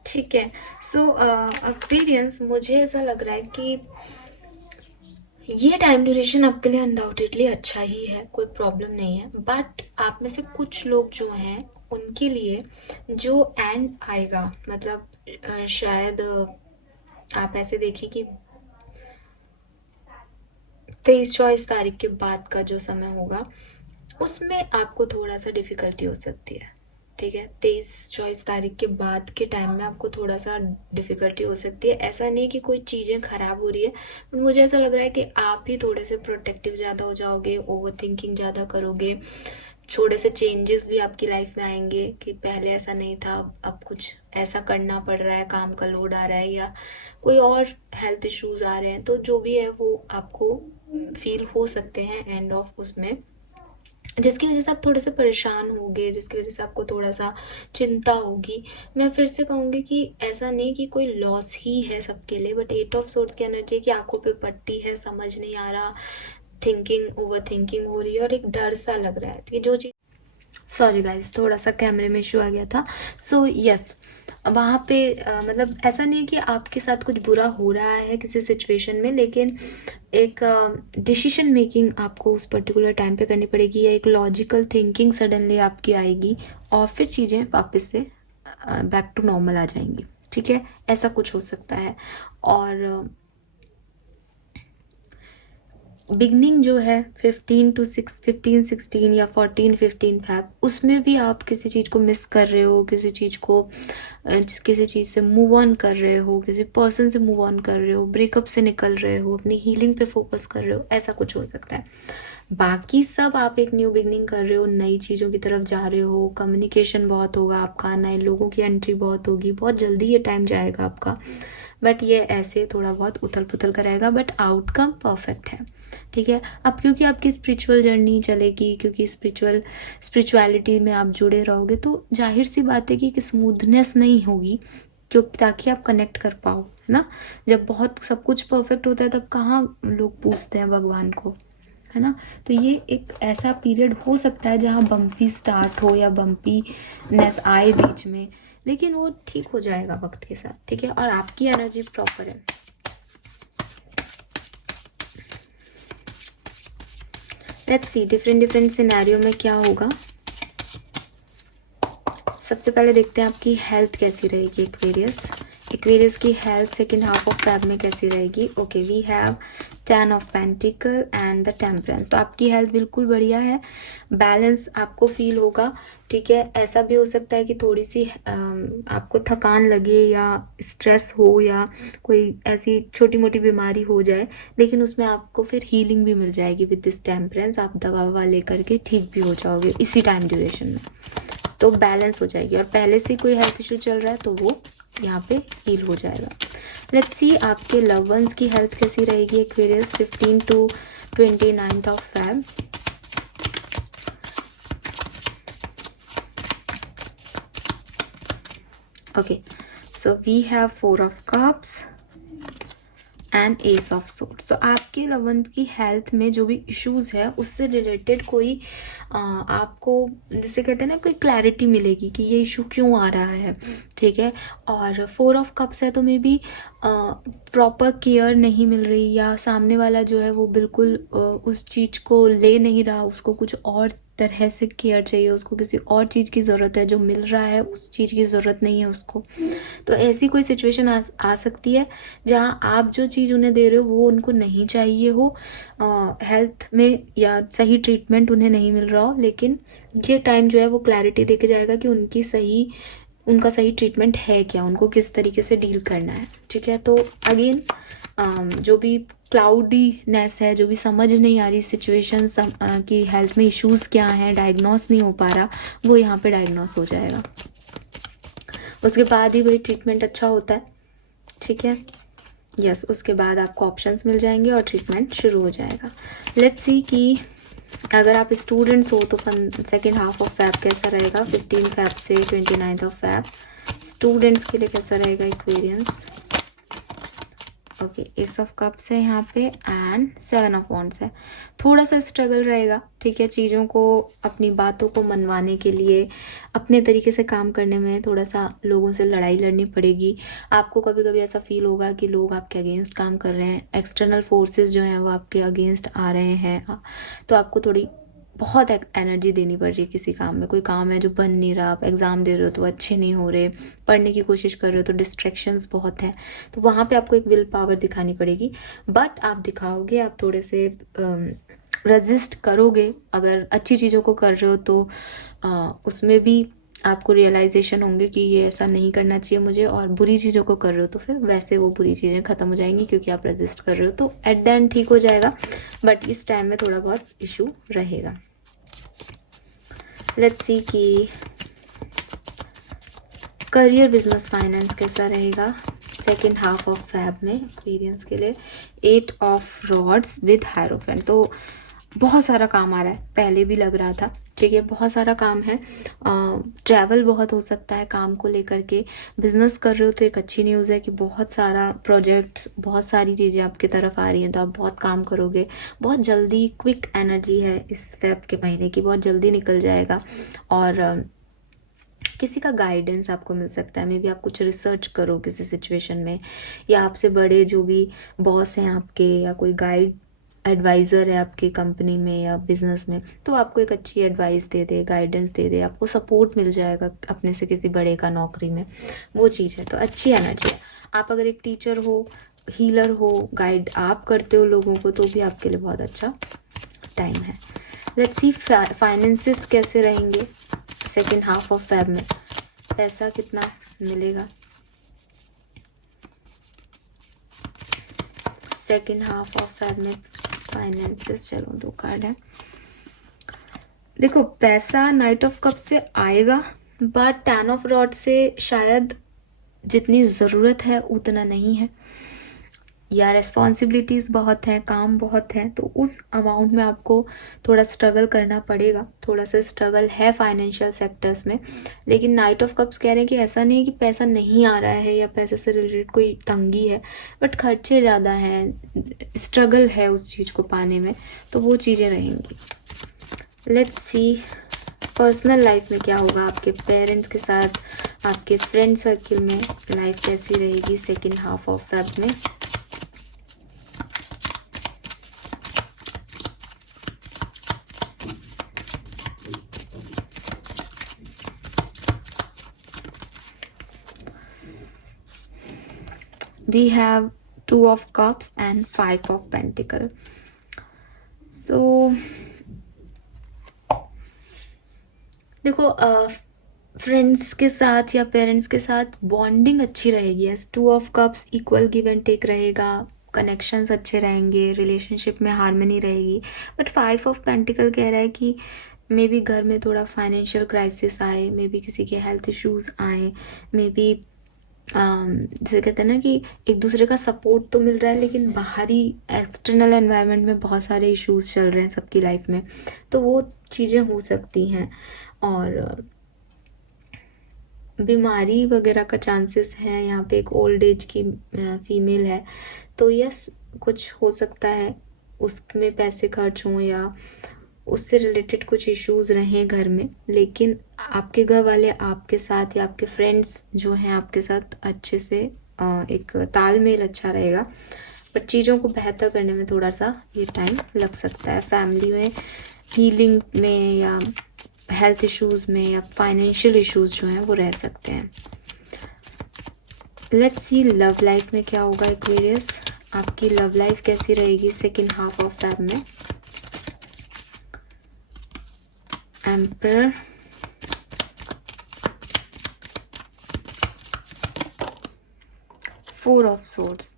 ठीक है। सो एक्सपीरियंस, मुझे ऐसा लग रहा है कि ये टाइम ड्यूरेशन आपके लिए अनडाउटेडली अच्छा ही है, कोई प्रॉब्लम नहीं है। बट आप में से कुछ लोग जो हैं उनके लिए जो एंड आएगा, मतलब शायद आप ऐसे देखिए कि 23-24 तारीख के बाद का जो समय होगा उसमें आपको थोड़ा सा डिफ़िकल्टी हो सकती है। ठीक है, 23-24 तारीख के बाद के टाइम में आपको थोड़ा सा डिफ़िकल्टी हो सकती है। ऐसा नहीं कि कोई चीज़ें ख़राब हो रही है, बट मुझे ऐसा लग रहा है कि आप ही थोड़े से प्रोटेक्टिव ज़्यादा हो जाओगे, ओवर थिंकिंग ज़्यादा करोगे। थोड़े से चेंजेस भी आपकी लाइफ में आएंगे कि पहले ऐसा नहीं था, अब कुछ ऐसा करना पड़ रहा है, काम का लोड आ रहा है या कोई और हेल्थ इश्यूज़ आ रहे हैं। तो जो भी है वो आपको फील हो सकते हैं एंड ऑफ उसमें, जिसकी वजह से आप थोड़े से परेशान होगे, जिसकी वजह से आपको थोड़ा सा चिंता होगी। मैं फिर से कहूँगी कि ऐसा नहीं कि कोई लॉस ही है सबके लिए, बट 8 ऑफ सोर्ड्स की एनर्जी है कि आंखों पे पट्टी है, समझ नहीं आ रहा, थिंकिंग ओवर थिंकिंग हो रही है और एक डर सा लग रहा है कि जो चीज़, सॉरी गाइज थोड़ा सा कैमरे में इशू आ गया था। सो यस, वहाँ पे मतलब ऐसा नहीं है कि आपके साथ कुछ बुरा हो रहा है किसी सिचुएशन में, लेकिन एक डिसीजन मेकिंग आपको उस पर्टिकुलर टाइम पे करनी पड़ेगी, या एक लॉजिकल थिंकिंग सडनली आपकी आएगी और फिर चीज़ें वापस से बैक टू नॉर्मल आ जाएंगी। ठीक है, ऐसा कुछ हो सकता है। और बिगनिंग जो है 15 16 या 14-15 फैब, उसमें भी आप किसी चीज़ को मिस कर रहे हो, किसी चीज़ को किसी चीज़ से मूव ऑन कर रहे हो, किसी पर्सन से मूव ऑन कर रहे हो, ब्रेकअप से निकल रहे हो, अपनी हीलिंग पे फोकस कर रहे हो, ऐसा कुछ हो सकता है। बाकी सब आप एक न्यू बिगनिंग कर रहे हो, नई चीज़ों की तरफ जा रहे हो, कम्युनिकेशन बहुत होगा आपका, नए लोगों की एंट्री बहुत होगी, बहुत जल्दी ये टाइम जाएगा आपका। बट ये ऐसे थोड़ा बहुत उथल पुथल कराएगा, बट आउटकम परफेक्ट है। ठीक है, अब क्योंकि आपकी स्पिरिचुअल जर्नी चलेगी, क्योंकि स्पिरिचुअलिटी में आप जुड़े रहोगे, तो जाहिर सी बात है कि एक स्मूथनेस नहीं होगी, क्योंकि ताकि आप कनेक्ट कर पाओ, है ना। जब बहुत सब कुछ परफेक्ट होता है तब कहाँ लोग पूछते हैं भगवान को, है ना। तो ये एक ऐसा पीरियड हो सकता है जहाँ बम्पी स्टार्ट हो या बम्पीनेस आए बीच में, लेकिन वो ठीक हो जाएगा वक्त के साथ। ठीक है, और आपकी एनर्जी प्रॉपर है। लेट्स सी डिफरेंट सिनेरियो में क्या होगा। सबसे पहले देखते हैं आपकी हेल्थ कैसी रहेगी एक्वेरियस की health second half of Feb में कैसी रहेगी। Okay, we have 10 of pentacle and the temperance. तो आपकी हेल्थ बिल्कुल बढ़िया है, बैलेंस आपको फील होगा। ठीक है, ऐसा भी हो सकता है कि थोड़ी सी आपको थकान लगे या स्ट्रेस हो या कोई ऐसी छोटी मोटी बीमारी हो जाए, लेकिन उसमें आपको फिर हीलिंग भी मिल जाएगी विद दिस टेम्परेंस। आप दवा ववा लेकर के ठीक भी हो जाओगे इसी टाइम ड्यूरेशन में, तो बैलेंस हो जाएगी। और पहले से कोई हेल्थ इशू चल रहा है तो वो यहाँ पे हील हो जाएगा। लेट्स सी आपके लव वंस की हेल्थ कैसी रहेगी Aquarius 15 to 29 of Feb. Okay, so we have 4 of cups and ace of sword. So आपके लव वंस की हेल्थ में जो भी इश्यूज है उससे रिलेटेड कोई आपको जैसे कहते हैं ना कोई क्लैरिटी मिलेगी कि ये इशू क्यों आ रहा है, ठीक है। और 4 ऑफ कप्स है तो मे बी प्रॉपर केयर नहीं मिल रही, या सामने वाला जो है वो बिल्कुल उस चीज़ को ले नहीं रहा, उसको कुछ और तरह से केयर चाहिए, उसको किसी और चीज़ की ज़रूरत है, जो मिल रहा है उस चीज़ की ज़रूरत नहीं है उसको। तो ऐसी कोई सिचुएशन आ सकती है जहाँ आप जो चीज़ उन्हें दे रहे हो वो उनको नहीं चाहिए हो, हेल्थ में या सही ट्रीटमेंट उन्हें नहीं मिल रहा हो, लेकिन ये टाइम जो है वो क्लैरिटी दे के जाएगा कि उनका सही ट्रीटमेंट है क्या, उनको किस तरीके से डील करना है, ठीक है। तो अगेन जो भी क्लाउडीनेस है, जो भी समझ नहीं आ रही सिचुएशन की हेल्थ में इश्यूज क्या हैं, डायग्नोस नहीं हो पा रहा, वो यहाँ पे डायग्नोस हो जाएगा। उसके बाद ही वही ट्रीटमेंट अच्छा होता है, ठीक है। यस, उसके बाद आपको ऑप्शंस मिल जाएंगे और ट्रीटमेंट शुरू हो जाएगा। लेट्स सी कि अगर आप स्टूडेंट्स हो तो सेकेंड हाफ ऑफ फेब कैसा रहेगा 15 फेब से 29 ऑफ फेब। स्टूडेंट्स के लिए कैसा रहेगा Aquarians. Okay, S of cups है यहाँ पे एंड 7 ऑफ वॉन्ड्स है। थोड़ा सा स्ट्रगल रहेगा, ठीक है, चीज़ों को अपनी बातों को मनवाने के लिए अपने तरीके से काम करने में थोड़ा सा लोगों से लड़ाई लड़नी पड़ेगी। आपको कभी कभी ऐसा फील होगा कि लोग आपके अगेंस्ट काम कर रहे हैं, एक्सटर्नल फोर्सेस जो हैं वो आपके अगेंस्ट आ रहे हैं, तो आपको थोड़ी बहुत एनर्जी देनी पड़ रही है किसी काम में। कोई काम है जो बन नहीं रहा, आप एग्ज़ाम दे रहे हो तो अच्छे नहीं हो रहे, पढ़ने की कोशिश कर रहे हो तो डिस्ट्रैक्शंस बहुत हैं, तो वहाँ पे आपको एक विल पावर दिखानी पड़ेगी। बट आप दिखाओगे, आप थोड़े से रजिस्ट करोगे। अगर अच्छी चीज़ों को कर रहे हो तो उसमें भी आपको रियलाइजेशन होंगे कि ये ऐसा नहीं करना चाहिए मुझे, और बुरी चीज़ों को कर रहे हो तो फिर वैसे वो बुरी चीज़ें ख़त्म हो जाएंगी क्योंकि आप रजिस्ट कर रहे हो, तो एट द एंड ठीक हो जाएगा। बट इस टाइम में थोड़ा बहुत इशू रहेगा। लेट्स सी कि करियर, बिजनेस, फाइनेंस कैसा रहेगा सेकेंड हाफ ऑफ फेब में एक्सपीरियंस के लिए। 8 ऑफ रॉड्स विद हायरोफेंट। तो बहुत सारा काम आ रहा है, पहले भी लग रहा था, ठीक है, बहुत सारा काम है। ट्रैवल बहुत हो सकता है काम को लेकर के। बिजनेस कर रहे हो तो एक अच्छी न्यूज़ है कि बहुत सारा प्रोजेक्ट्स, बहुत सारी चीज़ें आपकी तरफ आ रही हैं, तो आप बहुत काम करोगे बहुत जल्दी। क्विक एनर्जी है इस फेब के महीने की, बहुत जल्दी निकल जाएगा। और किसी का गाइडेंस आपको मिल सकता है, मे बी आप कुछ रिसर्च करो किसी सिचुएशन में, या आपसे बड़े जो भी बॉस हैं आपके, या कोई गाइड एडवाइज़र है आपकी कंपनी में या बिजनेस में, तो आपको एक अच्छी एडवाइस दे दे, गाइडेंस दे दे, आपको सपोर्ट मिल जाएगा अपने से किसी बड़े का नौकरी में, वो चीज़ है। तो अच्छी एनर्जी है। आप अगर एक टीचर हो, हीलर हो, गाइड आप करते हो लोगों को, तो भी आपके लिए बहुत अच्छा टाइम है। लेट्स सी फाइनेंसेस कैसे रहेंगे सेकेंड हाफ ऑफ फेब में, पैसा कितना मिलेगा सेकेंड हाफ ऑफ फेब में फाइनेंसेस। चलो 2 कार्ड है। देखो, पैसा नाइट ऑफ कप से आएगा, बट 10 ऑफ रॉड से शायद जितनी ज़रूरत है उतना नहीं है, या रेस्पॉन्सिबिलिटीज़ बहुत हैं, काम बहुत हैं, तो उस अमाउंट में आपको थोड़ा स्ट्रगल करना पड़ेगा। थोड़ा सा स्ट्रगल है फाइनेंशियल सेक्टर्स में, लेकिन नाइट ऑफ कप्स कह रहे हैं कि ऐसा नहीं है कि पैसा नहीं आ रहा है या पैसे से रिलेटेड कोई तंगी है, बट खर्चे ज़्यादा हैं, स्ट्रगल है उस चीज़ को पाने में, तो वो चीज़ें रहेंगी। लेट्स सी पर्सनल लाइफ में क्या होगा, आपके पेरेंट्स के साथ, आपके फ्रेंड सर्किल में लाइफ कैसी रहेगी सेकेंड हाफ ऑफ फेब में। We have 2 of cups and 5 of pentacle. So देखो, फ्रेंड्स के साथ या पेरेंट्स के साथ बॉन्डिंग अच्छी रहेगी। Ace 2 of cups, equal give and take रहेगा, कनेक्शंस अच्छे रहेंगे, रिलेशनशिप में हार्मनी रहेगी। बट 5 ऑफ पेंटिकल कह रहा है कि मे बी घर में थोड़ा फाइनेंशियल क्राइसिस आए, मे बी किसी के हेल्थ इश्यूज आए, मे बी जैसे कहते हैं ना कि एक दूसरे का सपोर्ट तो मिल रहा है, लेकिन बाहरी एक्सटर्नल एनवायरनमेंट में बहुत सारे इश्यूज चल रहे हैं सबकी लाइफ में, तो वो चीज़ें हो सकती हैं। और बीमारी वगैरह का चांसेस है। यहाँ पे एक ओल्ड एज की फीमेल है, तो यस कुछ हो सकता है उसमें पैसे खर्च हों या उससे रिलेटेड कुछ इश्यूज रहें घर में, लेकिन आपके घर वाले आपके साथ या आपके फ्रेंड्स जो हैं आपके साथ अच्छे से एक तालमेल अच्छा रहेगा। बट चीज़ों को बेहतर करने में थोड़ा सा ये टाइम लग सकता है। फैमिली में हीलिंग में या हेल्थ इश्यूज में या फाइनेंशियल इश्यूज जो हैं वो रह सकते हैं। लेट्स सी लव लाइफ में क्या होगा एक्वेरियस। आपकी लव लाइफ कैसी रहेगी सेकेंड हाफ ऑफ फेब में। Emperor, four of swords.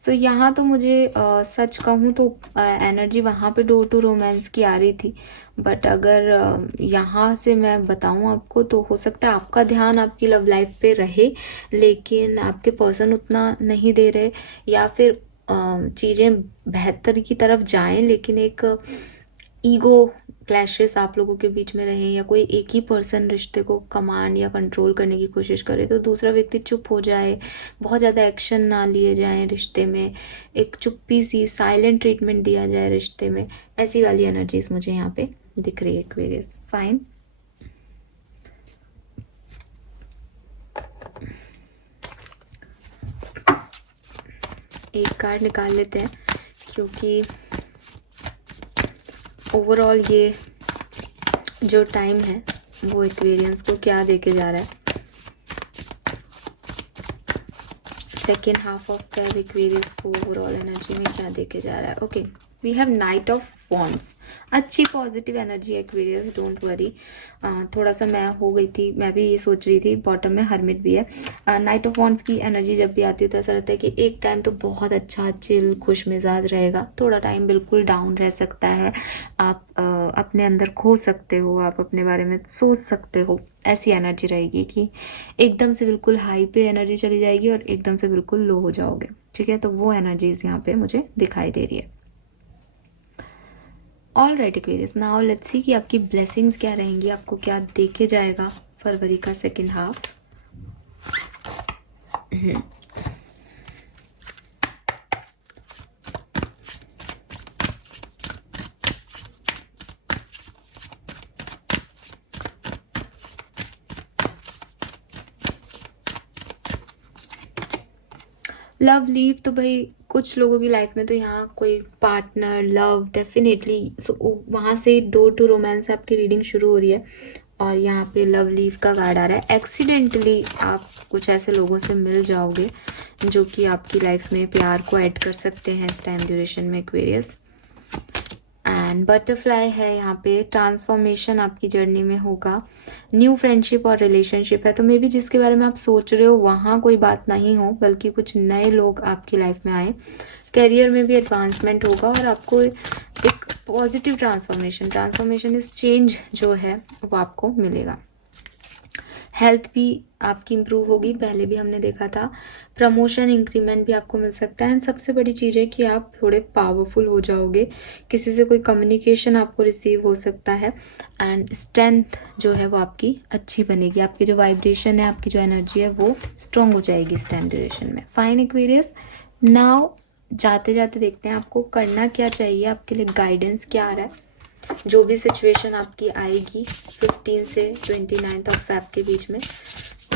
So यहाँ तो मुझे सच कहूँ तो एनर्जी वहाँ पे डोर टू रोमांस की आ रही थी, बट अगर यहाँ से मैं बताऊँ आपको तो हो सकता है आपका ध्यान आपकी लव लाइफ पे रहे, लेकिन आपके पर्सन उतना नहीं दे रहे, या फिर चीज़ें बेहतर की तरफ जाएं, लेकिन एक ईगो क्लैशेस आप लोगों के बीच में रहे, या कोई एक ही पर्सन रिश्ते को कमांड या कंट्रोल करने की कोशिश करे तो दूसरा व्यक्ति चुप हो जाए, बहुत ज़्यादा एक्शन ना लिए जाए रिश्ते में, एक चुप्पी सी साइलेंट ट्रीटमेंट दिया जाए रिश्ते में, ऐसी वाली एनर्जीज मुझे यहाँ पे दिख रही है एक्वेरियस। फाइन, एक कार्ड निकाल लेते हैं क्योंकि ओवरऑल ये जो टाइम है वो एक्वेरियंस को क्या देके जा रहा है। Second half of Feb Aquarius को ओवरऑल एनर्जी में क्या देके जा रहा है। Okay, we have knight of wands. अच्छी positive energy Aquarius, don't worry. थोड़ा सा मैं हो गई थी, मैं भी ये सोच रही थी। बॉटम में हर्मिट भी है। नाइट ऑफ वॉन्ड्स की एनर्जी जब भी आती है तो ऐसा रहता है कि एक टाइम तो बहुत अच्छा चिल खुश मिजाज रहेगा, थोड़ा टाइम बिल्कुल डाउन रह सकता है, आप अपने अंदर खो सकते हो, आप अपने बारे में सोच सकते हो। ऐसी एनर्जी रहेगी कि एकदम से बिल्कुल हाई पे एनर्जी चली जाएगी और एकदम से बिल्कुल लो हो जाओगे। ठीक है, तो वो एनर्जीज यहाँ पे मुझे दिखाई दे रही है। All right Aquarius, now let's see कि आपकी ब्लेसिंग्स क्या रहेंगी, आपको क्या देके जाएगा फरवरी का सेकेंड हाफ। लव लीव तो भाई कुछ लोगों की लाइफ में तो यहाँ कोई पार्टनर लव डेफिनेटली, वहाँ से डोर टू रोमांस आपकी रीडिंग शुरू हो रही है और यहाँ पे लव लीव का कार्ड आ रहा है। एक्सीडेंटली आप कुछ ऐसे लोगों से मिल जाओगे जो कि आपकी लाइफ में प्यार को ऐड कर सकते हैं इस टाइम ड्यूरेशन में एक्वेरियस। एंड बटरफ्लाई है यहाँ पे, ट्रांसफॉर्मेशन आपकी जर्नी में होगा, न्यू फ्रेंडशिप और रिलेशनशिप है। तो मे बी जिसके बारे में आप सोच रहे हो वहाँ कोई बात नहीं हो, बल्कि कुछ नए लोग आपकी लाइफ में आए। करियर में भी एडवांसमेंट होगा और आपको एक पॉजिटिव ट्रांसफॉर्मेशन इस चेंज जो है वो आपको मिलेगा। हेल्थ भी आपकी इम्प्रूव होगी, पहले भी हमने देखा था। प्रमोशन इंक्रीमेंट भी आपको मिल सकता है। एंड सबसे बड़ी चीज़ है कि आप थोड़े पावरफुल हो जाओगे, किसी से कोई कम्युनिकेशन आपको रिसीव हो सकता है। एंड स्ट्रेंथ जो है वो आपकी अच्छी बनेगी, आपकी जो वाइब्रेशन है, आपकी जो एनर्जी है वो स्ट्रॉन्ग हो जाएगी इस टाइम ड्यूरेशन में। फाइन एक्वेरियस, नाउ जाते जाते देखते हैं आपको करना क्या चाहिए, आपके लिए गाइडेंस क्या आ रहा है। जो भी सिचुएशन आपकी आएगी 15 से 29 ऑफ फेब के बीच में,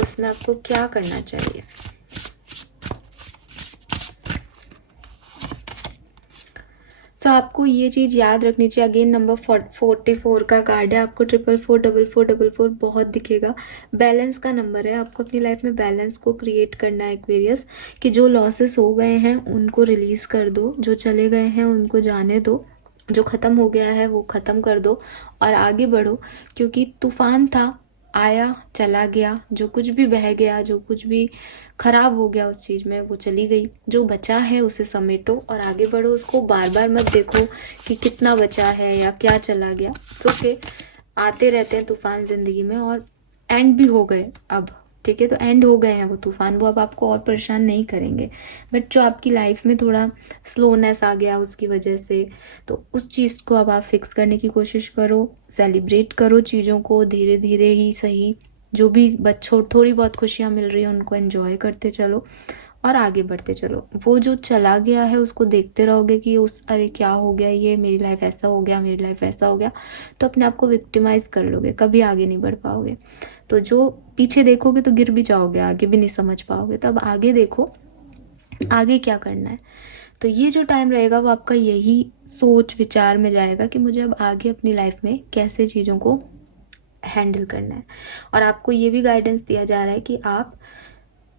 उसमें आपको क्या करना चाहिए। सो आपको ये चीज़ याद रखनी चाहिए। अगेन नंबर 44 का कार्ड है, आपको 444444 बहुत दिखेगा। बैलेंस का नंबर है, आपको अपनी लाइफ में बैलेंस को क्रिएट करना है एक्वेरियस, कि जो लॉसेस हो गए हैं उनको रिलीज कर दो, जो चले गए हैं उनको जाने दो, जो ख़त्म हो गया है वो ख़त्म कर दो और आगे बढ़ो। क्योंकि तूफान था, आया चला गया, जो कुछ भी बह गया, जो कुछ भी खराब हो गया उस चीज़ में वो चली गई। जो बचा है उसे समेटो और आगे बढ़ो। उसको बार बार मत देखो कि कितना बचा है या क्या चला गया। सो के आते रहते हैं तूफान ज़िंदगी में और एंड भी हो गए अब, ठीक है, तो एंड हो गए हैं वो तूफान, वो अब आपको और परेशान नहीं करेंगे। बट जो आपकी लाइफ में थोड़ा स्लोनेस आ गया उसकी वजह से, तो उस चीज़ को अब आप फिक्स करने की कोशिश करो, सेलिब्रेट करो चीज़ों को, धीरे धीरे ही सही। जो भी थोड़ी बहुत खुशियाँ मिल रही हैं उनको एंजॉय करते चलो और आगे बढ़ते चलो। वो जो चला गया है उसको देखते रहोगे कि अरे क्या हो गया, ये मेरी लाइफ ऐसा हो गया, मेरी लाइफ ऐसा हो गया, तो अपने आप को विक्टिमाइज़ कर लोगे, कभी आगे नहीं बढ़ पाओगे। तो जो पीछे देखोगे तो गिर भी जाओगे, आगे भी नहीं समझ पाओगे। तो अब आगे देखो, आगे क्या करना है। तो ये जो टाइम रहेगा वो आपका यही सोच विचार में जाएगा कि मुझे अब आगे अपनी लाइफ में कैसे चीज़ों को हैंडल करना है। और आपको ये भी गाइडेंस दिया जा रहा है कि आप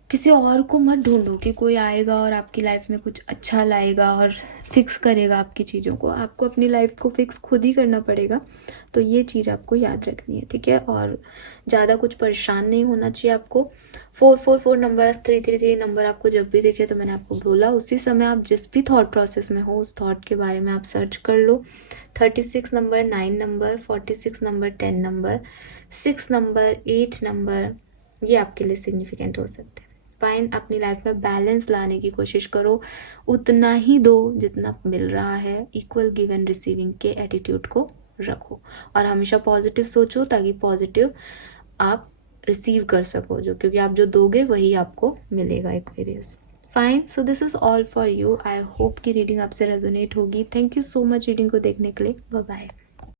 किसी और को मत ढूंढो कि कोई आएगा और आपकी लाइफ में कुछ अच्छा लाएगा और फिक्स करेगा आपकी चीज़ों को। आपको अपनी लाइफ को फिक्स खुद ही करना पड़ेगा। तो ये चीज़ आपको याद रखनी है, ठीक है। और ज़्यादा कुछ परेशान नहीं होना चाहिए आपको। 444 नंबर, 333 नंबर आपको जब भी दिखे तो मैंने आपको बोला उसी समय आप जिस भी थॉट प्रोसेस में हो उस थॉट के बारे में आप सर्च कर लो। 36 number, 9 number, 46 number, 10 number, 6 number, 8 number, ये आपके लिए सिग्निफिकेंट हो सकते हैं। फाइन, अपनी लाइफ में बैलेंस लाने की कोशिश करो, उतना ही दो जितना मिल रहा है। इक्वल गिव एंड रिसीविंग के एटीट्यूड को रखो और हमेशा पॉजिटिव सोचो ताकि पॉजिटिव आप रिसीव कर सको, जो क्योंकि आप जो दोगे वही आपको मिलेगा Aquarius. Fine, so this is all for you. I hope कि रीडिंग आपसे रेजोनेट होगी। Thank you so much reading को देखने के लिए। Bye bye.